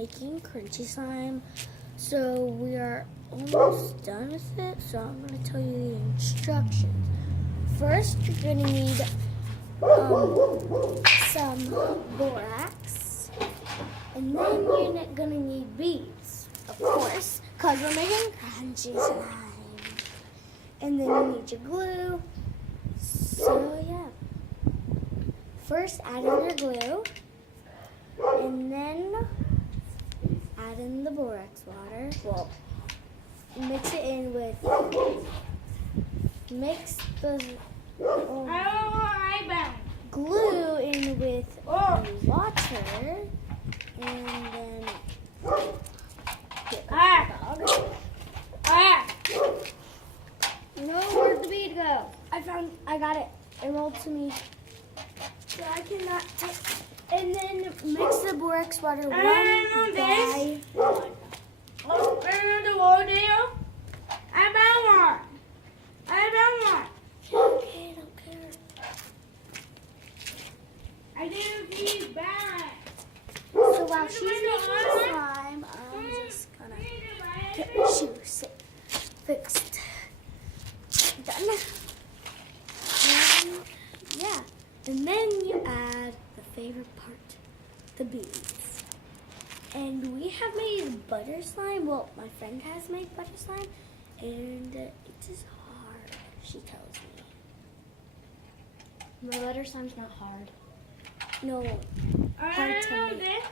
making crunchy slime. So we are almost done with it. So I'm going to tell you the instructions. First, you're going to need some borax. And then you're going to need beads, of course, because we're making crunchy slime. And then you need your glue. So yeah. First, add in your glue. And then add in the borax water. Well, mix it in with, mix the glue in with water. And then get the dog. No, where'd the bead go? I got it. It rolled to me. So I cannot take. And then mix the borax water one by one. Okay, I don't care. I didn't feel bad. So while she's making slime, I'm just gonna get my shoes fixed. Done. And yeah. And then you add the favorite part, the beads. And we have made butter slime. Well, my friend has made butter slime. And it is hard, she tells me. My butter slime's not hard. No, hard to make.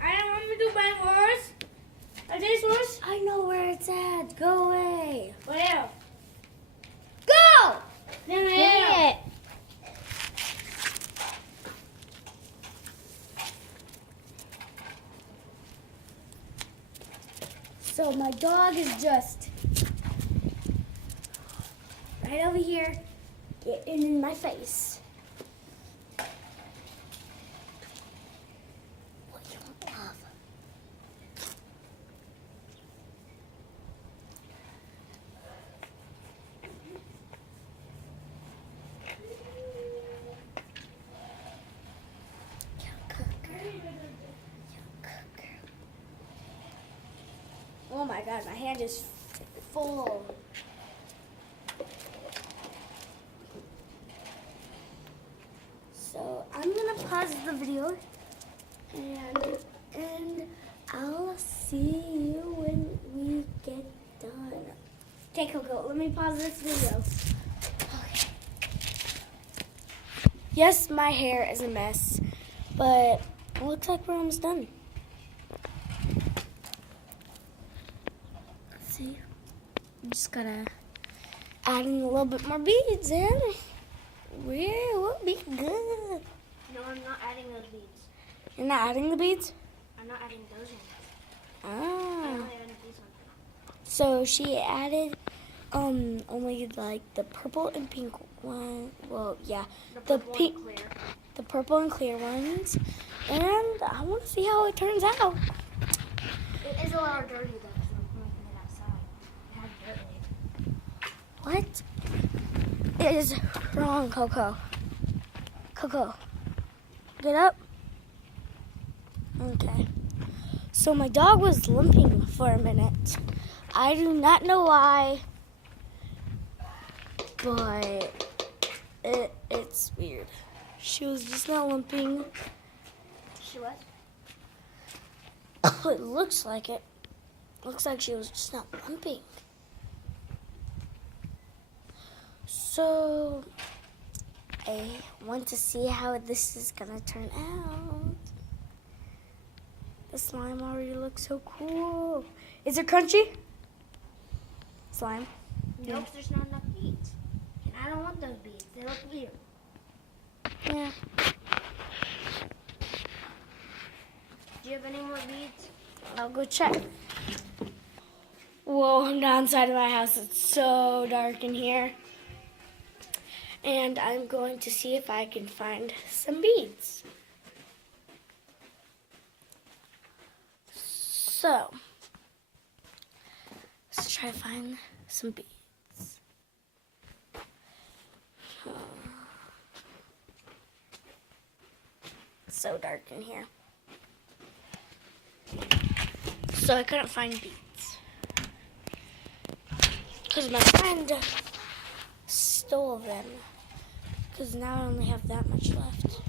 I don't want me to buy worse. This was I know where it's at. Go away. where? Go! Then Dang it! So my dog is just right over here, getting in my face. What you want, love? You cooker. You cooker. Oh my God, my hand is full. So I'm gonna pause the video and I'll see you when we get done. Okay, Coco, let me pause this video. Okay. Yes, my hair is a mess, but it looks like we're almost done. See, I'm just gonna add in a little bit more beads in. We'll be good. No, I'm not adding those beads. You're not adding the beads? I'm not adding those ones. I'm Ah. only adding these ones. So she added only like the purple and pink one. Well, yeah, the purple pink, and clear. the purple and clear ones. And I want to see how it turns out. It is a little dirty though, because we're making it outside. It has dirt in it. What is wrong, Coco? Coco, get up. Okay. So my dog was limping for a minute. I do not know why, but it's weird. She was just not limping. She was? It looks like it. Looks like she was just not limping. So I want to see how this is gonna turn out. The slime already looks so cool. Is it crunchy? Slime? Nope, there's not enough beads. And I don't want those beads. They look weird. Yeah. Do you have any more beads? I'll go check. Whoa, I'm downside of my house. It's so dark in here. And I'm going to see if I can find some beads. So, let's try to find some beads. It's so dark in here. So I couldn't find beets. Because my friend stole them. Because now I only have that much left.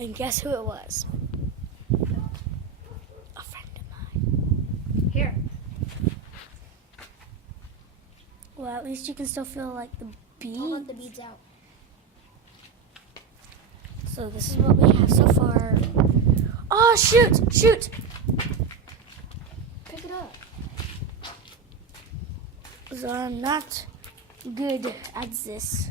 And guess who it was? A friend of mine. Here. Well, at least you can still feel like the beads. I'll let the beads out. So this is what we have so far. Oh, shoot! Shoot! Pick it up. So I'm not good at this.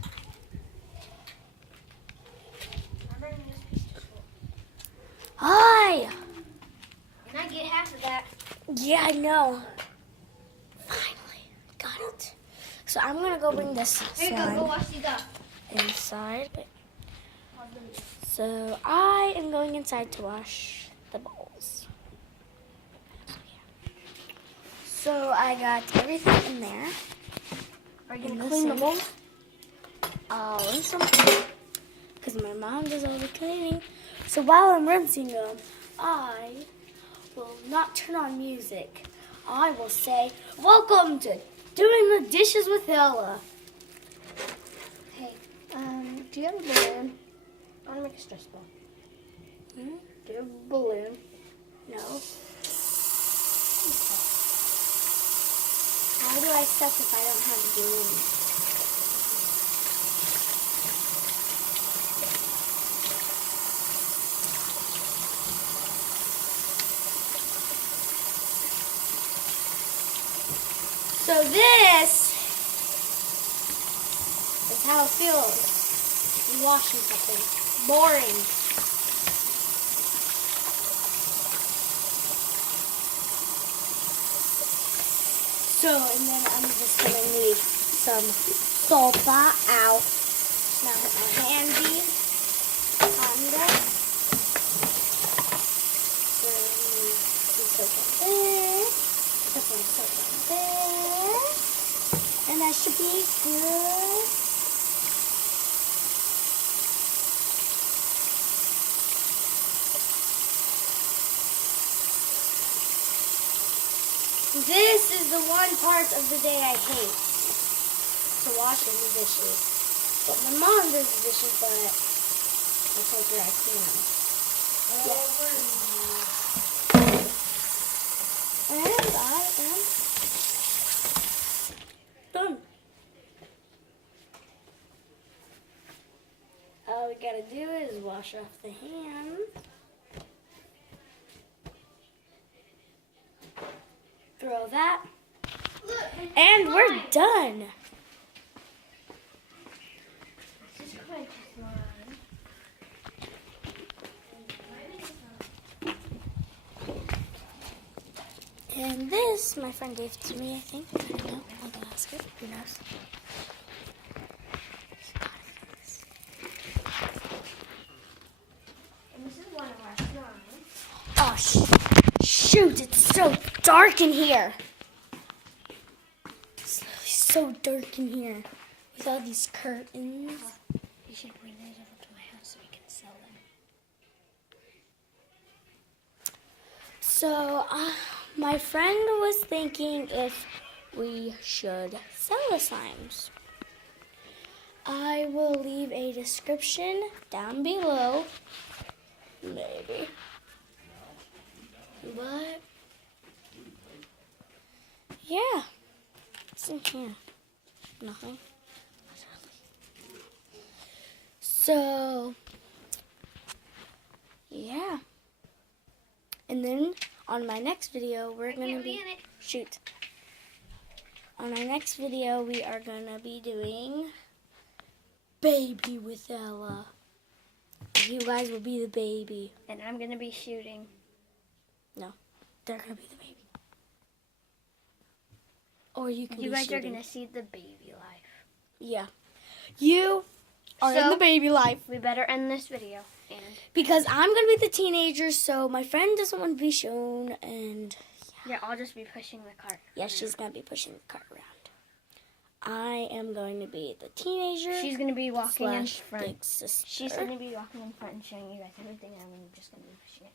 Hi! And I get half of that. Yeah, I know. Finally, got it. So I'm gonna go bring this Here you go. Go slime wash these up. inside. So I am going inside to wash the bowls. So I got everything in there. Are you In gonna the clean the sink. bowls? I'll rinse them because my mom does all the cleaning. So while I'm rinsing them, I will not turn on music. I will say, "Welcome to Doing the Dishes with Ella." Hey, do you have a balloon? I want to make a stress ball. Hmm? Do you have a balloon? No. How do I suck if I don't have a balloon? So this is how it feels washing something. Boring. So, and then I'm just going to need some sulfa. Ow. Now my handy. Kinda. So, some soap on there. Put some soap on there. And that should be good. This is the one part of the day I hate. To washing the dishes. But my mom does the dishes, but I told her I can. And I am done. All we gotta do is wash off the hands. Throw that. And we're done. And this, my friend gave to me, I think. I don't know. I'll go ask her. Who knows? And this is one of our slimes. Oh, shoot. It's so dark in here. It's so dark in here. With all these curtains. You should bring these over to my house so we can sell them. So, my friend was thinking if we should sell the slimes. I will leave a description down below. Maybe. But, yeah. What's in here? Nothing. So, yeah. And then on my next video, we're going to be... Shoot. On our next video, we are going to be doing Baby with Ella. You guys will be the baby. And I'm going to be shooting. No, they're going to be the baby. Or you can You be guys shooting. are going to see the baby life. Yeah. You are in So- the baby life. We better end this video. And Because I'm going to be the teenager, so my friend doesn't want to be shown, and yeah, I'll just be pushing the cart. yeah, she's going to be pushing the cart around. I am going to be the teenager. She's going to be walking in slash front. big sister. She's going to be walking in front and showing you guys everything, and I'm just going to be pushing it.